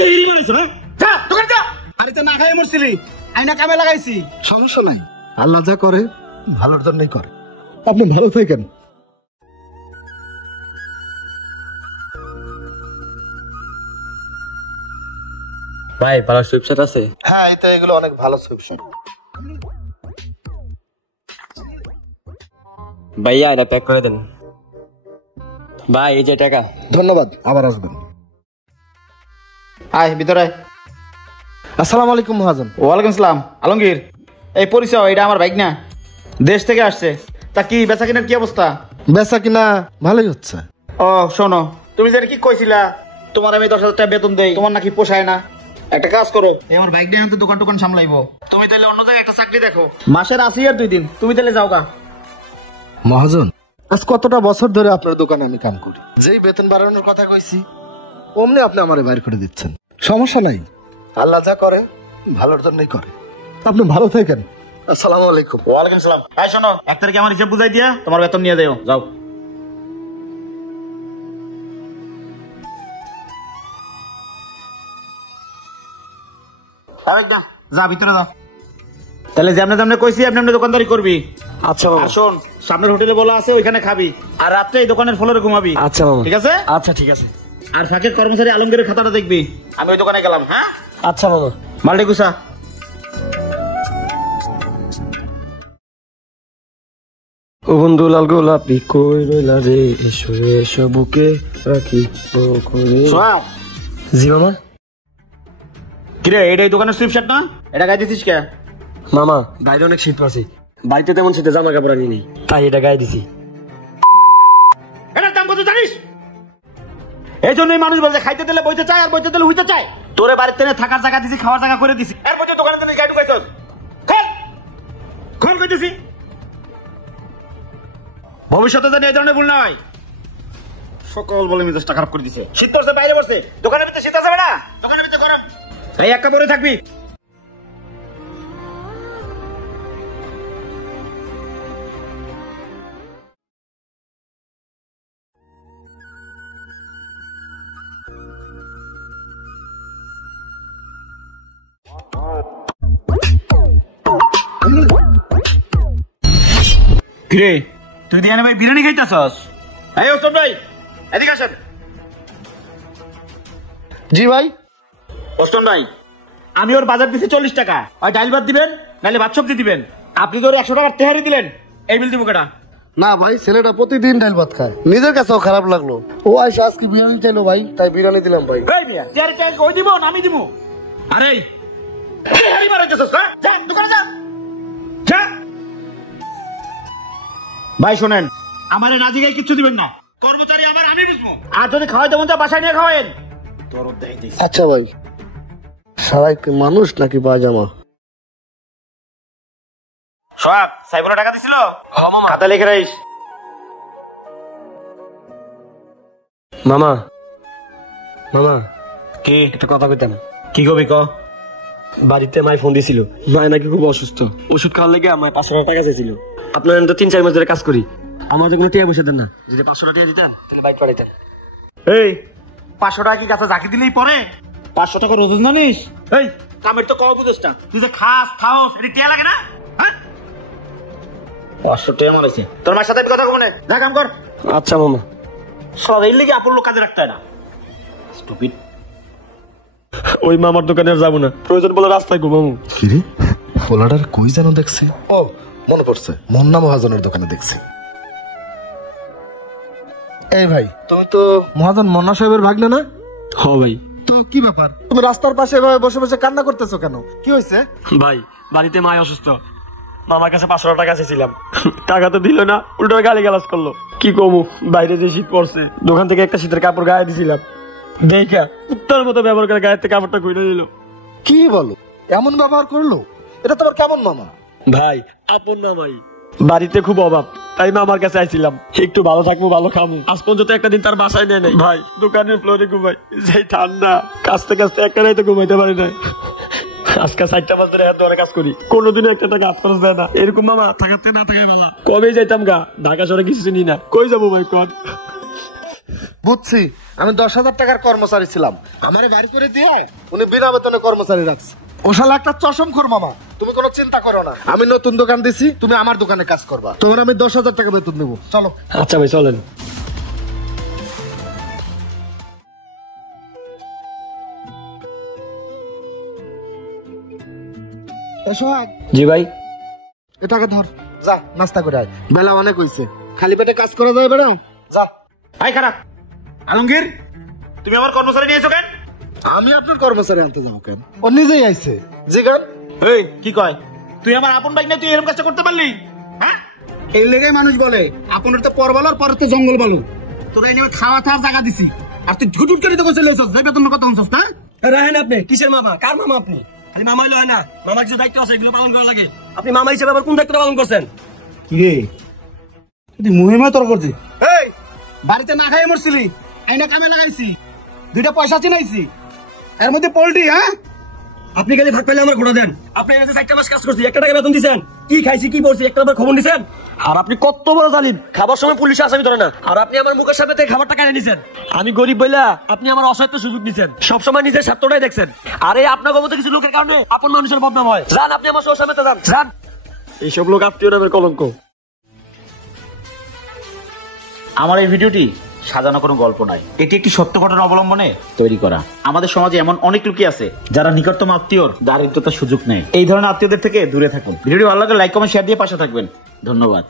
তেরি মারছ না যা দোকান যা আরে তো না খাই মরছিলি আমি না কামে লাগাইছি সমস্যা নাই আল্লাহ যা করে ভালোর জন্যই করে আপনি ভালো থাকেন ভাই ভালো সুইপশট আছে হ্যাঁ এটা এগুলো অনেক ভালো সুইপশট ভাইয়া এটা প্যাক করে দেন ভাই এই যে টাকা ধন্যবাদ আবার আসবেন আয় ভিতরে আয় আসসালামু আলাইকুম মহাজন ওয়ালাইকুম আসসালাম আলমগীর এই পরিচয় এটা আমার বাইক না দেশ থেকে আসছে তা কি বেচা কিনার কি অবস্থা বেচা কিনা ভালোই হচ্ছে ও শোনো তুমি যেটা কি কইছিলা তোমার আমি 10,000 টাকা বেতন দেই তোমার নাকি পোষায় না একটা কাজ করো আমার বাইক নিয়ে তো দোকান টোকান সামলাইবো তুমি তাহলে অন্য জায়গায় একটা চাকরি দেখো মাসের 80 আর 2 দিন তুমি তাহলে যাও গা মহাজন আজ কতটা বছর ধরে আপনার দোকানে আমি কাম করি যেই বেতন বাড়ানোর কথা কইছি অমনি আপনি আমারে বাইর করে দিচ্ছেন সমস্যা নাই আল্লাহ যা করে ভালোর জন্যই করে আপনি ভালো থাকেন আসসালামু আলাইকুম ওয়ালাইকুম আসসালাম এই শোনো 1 তারিখে আমার হিসাব বুঝাই দিয়া তোমার বেতন নিয়ে যাও যাও আরেকটা যা ভিতরে যাও তাহলে যেমনে যেমনে কইছি আপনি দোকানদারি করবি আচ্ছা বাবা আর শোন সামনের হোটেলে বলা আছে ওইখানে খাবি আর রাতে এই দোকানের ফ্লোরে ঘুমাবি আচ্ছা বাবা ঠিক আছে আচ্ছা ঠিক আছে আর ফাঁকের কর্মচারী আলমগীরের খাতাটা দেখবি আমি ওই দোকানে গেলাম হ্যাঁ আচ্ছা বাবা মালটি গুছা ও বন্ধু লাল গোলাপি কই রইলা রে এসো এসো বুকে রাখি সোহাগ জি মামা কিরে এটা এই দোকানের সুইপ শার্ট না এটা গায়ে দিছিস কে মামা বাইরে অনেক শীত পড়ছে বাড়িতে তেমন শীতে জামা কাপড় আনি নেই তাই এটা গায়ে দিছি এটার দাম কত জানিস এই জন্যই মানুষ বলছে খাইতে দিলে বইতে চায় আর বইতে দিলে হইতে চায় তোরে বাড়িতে থাকার জায়গা দিছি খাওয়ার জায়গা করে দিছি এরপর যে দোকানে তুমি গাড়ি ঢুকাইছস খোল কইতেছি ভবিষ্যতে যেন এই ধরনের ভুল না হয় সকল বলে মেজাজটা খারাপ করে দিছে শীত পড়ছে বাইরে পড়ছে দোকানের ভিতরে শীত আছে না দোকানের ভিতরে গরম এই একটা পরে থাকবি কিরে তুই দিয়ানে ভাই বিরিয়ানি খাইতেছস এই ওস্তাদ ভাই এদিকে আসেন জি ভাই ওস্তাদ ভাই আমি ওর বাজার দিছি 40 টাকা আর ডাল ভাত দিবেন নালে ভাত সবজি দিবেন আপনি তো 100 টাকার তেহারি দিলেন এই বিল দিব কেডা না ভাই ছেলেটা প্রতিদিন ডাল ভাত খায় নিজের কাছেও খারাপ লাগলো ও আইসা আজকে বিরিয়ানি চাইলো ভাই তাই বিরিয়ানি দিলাম ভাই এই মিয়া তেহারি টাকা কই দিব না আমি দিব আরে তেহারি মারাইতেছস না যা দোকানে যা যা ভাই শোনেন আমারে না জিগাই কিচ্ছু দিবেন না কর্মচারী আমার আমি বুঝবো আর যদি খাওয়াইতে মন চায় বাসায় নিয়ে খাওয়েন দরদ দেই দিছি আচ্ছা ভাই সারাই কি মানুষ নাকি পায়জামা সব সাইবুল টাকা দিছিল খাতা লিখে রাখিস মামা মামা কি একটা কথা কইতাম কি কবি ক বাড়িতে মাই ফোন দিছিল মাই নাকি খুব অসুস্থ ওষুধ খাওয়ার লেগে আমার 500 টাকা চাইছিল আপনার তো 3-4 মাস ধরে কাজ করি আমার তো কোনো টাকা বসে দেন না যদি 500 টাকা দিতেন তাহলে বাইক পাঠাইতেন এই 500 টাকা কি গাছে ঝাঁকি দিলেই পরে 500 টাকা রোজ জানিস এই কামের তো কও বুঝছ না তুই যে খাস খাওস এটি টিয়া লাগে না হ্যাঁ 500 টাকা মারাইছে তোর মার সাথে কথা কব না যা কাম কর আচ্ছা মামা সব এই লাগি আপন লোক কাজে রাখতে হয় না স্টুপিড ওই মামার দোকানে আর যাবো না প্রয়োজন বলে রাস্তায় ঘুমাবো কি রে ফোলাডার কই যেন দেখছি ও মনে পড়ছে মুন্না মহাজনের দোকানে দেখছি এই ভাই তুমি তো মহাজন মুন্না সাহেবের ভাগ্নে না হ ভাই তো কি ব্যাপার তুমি রাস্তার পাশে এভাবে বসে বসে কান্না করতেছো কেন কি হয়েছে ভাই বাড়িতে মাই অসুস্থ মামার কাছে 500 টাকা চেয়েছিলাম টাকা তো দিল না উল্টো গালি গালাজ করলো কি কমু বাইরে যে শীত পড়ছে দোকান থেকে একটা শীতের কাপড় গায়ে দিছিলাম দেখা উত্তর মতো ব্যবহার করে গায়ের থেকে কাপড়টা খুলে দিল কি বলো এমন ব্যবহার করলো এটা তোমার কেমন মামা ভাই আপন মামাই বাড়িতে খুব অভাব তাই মামার কাছে আইছিলাম একটু ভালো থাকবো ভালো খাবো আজ পর্যন্ত একটা দিন তার বাসায় নেই নাই ভাই দোকানের ফ্লোরে ঘুমাই সেই ঠান্ডা কাছতে কাছতে একটা রাতে ঘুমাইতে পারি না আজকে 4টা মাস ধরে হাতে কাজ করি কোনোদিনও একটা টাকা হাত খরচ দেয় না এরকম মামা থাকাতে না থাকে মামা কবে যাইতাম গা ঢাকা শহরে কিছু চিনি না কই যাবো ভাই কন বুঝছি, আমি 10,000 টাকার কর্মচারী ছিলাম, আমারে বাইর করে দিয়ে উনি বিনা বেতনে কর্মচারী রাখছে। ও শালা একটা চশমখোর মামা। তুমি কোনো চিন্তা করো না, আমি নতুন দোকান দিছি, তুমি আমার দোকানে কাজ করবা, তোমার আমি 10,000 টাকা বেতন দেবো। চলো। আচ্ছা ভাই চলেন। সোহাগ, জি ভাই। এটাকে ধর, যা নাস্তা করে আয়, বেলা অনেক হইছে, খালি পেটে কাজ করা যায় বেড়াও, যা। আই খারাপ আলমগীর, তুমি আমার কর্মচারী নিয়েছো কেন? আমি আপনার কর্মচারী আনতে যাবো কেন? ও নিজেই আইছে। জি গান। এই কি কয়, তুই আমার আপন ভাই না, তুই এরকম কাজটা করতে পারলি? হ্যাঁ, এই লেগে মানুষ বলে আপনের তো পর ভালো আর পরের তো জঙ্গল ভালো। তোরা এই নিয়ে খাওয়া থাওয়ার জায়গা দিছি, আর তুই ঝুটুট করে তো চলে এসেছিস, যাই বেতন কথা হচ্ছিস না? রাহেন আপনি কিসের মামা? কার মামা আপনি? খালি মামা হইলো হয় না, মামার কিছু দায়িত্ব আছে, এগুলো পালন করা লাগে। আপনি মামা হিসেবে আবার কোন দায়িত্বটা পালন করছেন? কি রে, তুই মুহিমা তোর করছিস? এই বাড়িতে না খাই মরছিলি, আইনা কামে লাগাইছি, 2টা পয়সা চিনাইছি, এর মধ্যে পোল্ট্রি। হ্যাঁ, আপনি খালি ভাগ পাইলে আমার ঘোড়া দেন। আপনি এনে 4টা মাস কাজ করছি, 1 টাকা বেতন দিচ্ছেন, কি খাইছি কি পড়ছি একটা বার খবর দিচ্ছেন? আর আপনি কত বড় জালিম, খাবার সময় পুলিশ আসামি ধরে না, আর আপনি আমার মুখের সামনে থেকে খাবারটা কেড়ে নিছেন। আমি গরিব বইলা আপনি আমার অসহায়ত্ব সুযোগ নিছেন, সবসময় নিজের স্বার্থটাই দেখছেন। আরে আপনার মতো কিছু লোকের কারণে আপন মানুষের বদনাম হয়। যান আপনি আমার সবার সামনে যান, যান। এইসব লোক আত্মীয় নামের কলঙ্ক। আমার এই ভিডিওটি সাজানো কোনো গল্প নয়, এটি একটি সত্য ঘটনা অবলম্বনে তৈরি করা। আমাদের সমাজে এমন অনেক লোকই আছে যারা নিকটতম আত্মীয়র দারিদ্রতার সুযোগ নেয়। এই ধরনের আত্মীয়দের থেকে দূরে থাকুন। ভিডিওটি ভালো লাগলে লাইক কমেন্ট শেয়ার দিয়ে পাশে থাকবেন। ধন্যবাদ।